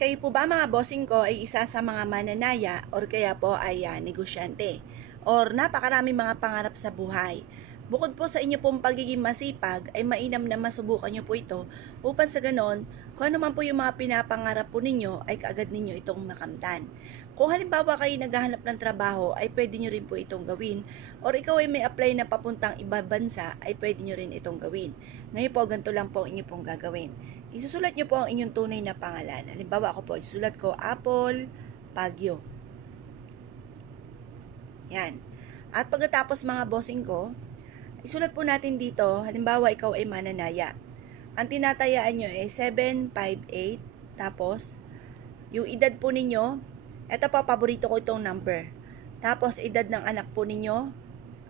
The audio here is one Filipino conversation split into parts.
Kayo po ba mga bossing ko ay isa sa mga mananaya or kaya po ay negosyante? Or napakarami mga pangarap sa buhay? Bukod po sa inyo pong pagiging masipag, ay mainam na masubukan nyo po ito upang sa ganon, kung ano man po yung mga pinapangarap po ninyo ay kaagad ninyo itong makamtan. Kung halimbawa kayo naghahanap ng trabaho ay pwede nyo rin po itong gawin or ikaw ay may apply na papuntang ibang bansa ay pwede nyo rin itong gawin. Ngayon po ganito lang po ang inyo pong gagawin. Isusulat nyo po ang inyong tunay na pangalan. Halimbawa ako po, isusulat ko Apple Pagyo. Yan. At pagkatapos mga bossing ko, isulat po natin dito, halimbawa ikaw ay mananaya. Ang tinatayaan nyo ay 758, tapos yung edad po ninyo, eto po, paborito ko itong number. Tapos edad ng anak po ninyo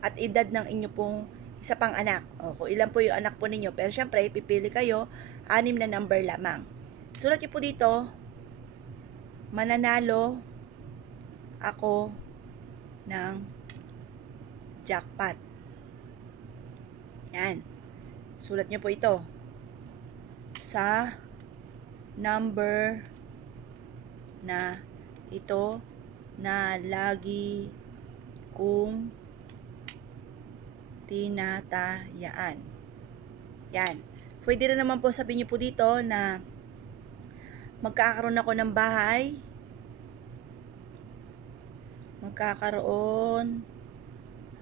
at edad ng inyo pong isa pang anak. O, kung ilan po yung anak po ninyo. Pero syempre, pipili kayo, 6 na number lamang. Sulat nyo po dito, mananalo ako ng jackpot. Yan. Sulat nyo po ito. Sa number na ito na lagi kong tinatayaan. Yan. Pwede rin naman po sabihin niyo po dito na magkakaroon ako ng bahay. Magkakaroon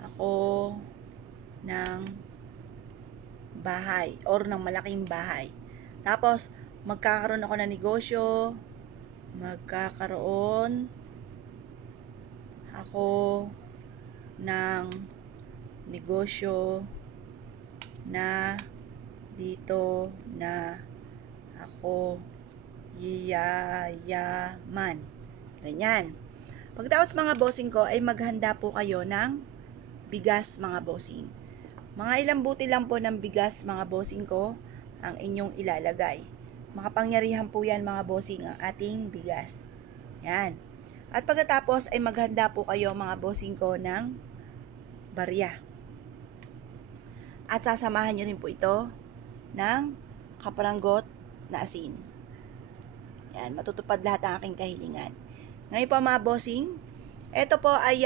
ako ng bahay or ng malaking bahay. Tapos, magkakaroon ako ng negosyo. Magkakaroon ako ng negosyo na dito na ako yayaman. Ganyan. Pagkatapos mga bossing ko ay maghanda po kayo ng bigas mga bossing. Mga ilang buti lang po ng bigas mga bossing ko ang inyong ilalagay. Makapangyarihan po yan mga bossing ang ating bigas. Yan. At pagkatapos ay maghanda po kayo mga bossing ko ng barya. At sasamahan nyo rin po ito ng kaparanggot na asin. Yan, matutupad lahat ang aking kahilingan. Ngayon po mga bossing, ito po ay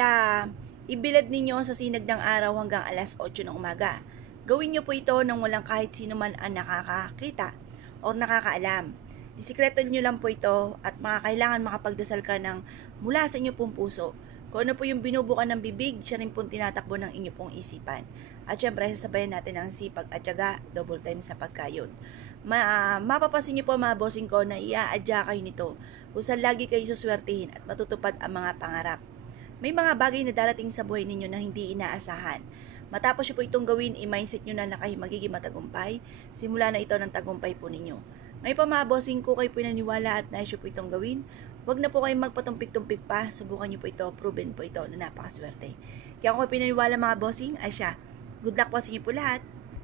ibilad ninyo sa sinag ng araw hanggang alas 8 ng umaga. Gawin nyo po ito nang walang kahit sino man ang nakakakita o nakakaalam. Isikreto nyo lang po ito at kailangan makapagdasal ka ng mula sa inyo pong puso. Kung ano po yung binubukan ng bibig, siya rin pong tinatakbo ng inyo pong isipan. At syempre, sasabayan natin ang sipag at syaga, double time sa pagkayod. Mapapasin nyo po mga bossing ko na iaadya kayo nito kung saan lagi kayo suswertihin at matutupad ang mga pangarap. May mga bagay na darating sa buhay ninyo na hindi inaasahan. Matapos nyo po itong gawin, i-mindset nyo na kayo magiging matagumpay. Simula na ito ng tagumpay po ninyo. Ngayon pa mga bossing ko, kayo pinaniwala at nais nyo po itong gawin. Huwag na po kayong magpatumpik-tumpik pa. Subukan nyo po ito, proven po ito na napakaswerte. Kaya kung kayo pinaniwala mga bossing, ay siya. Good luck po sa inyo po lahat.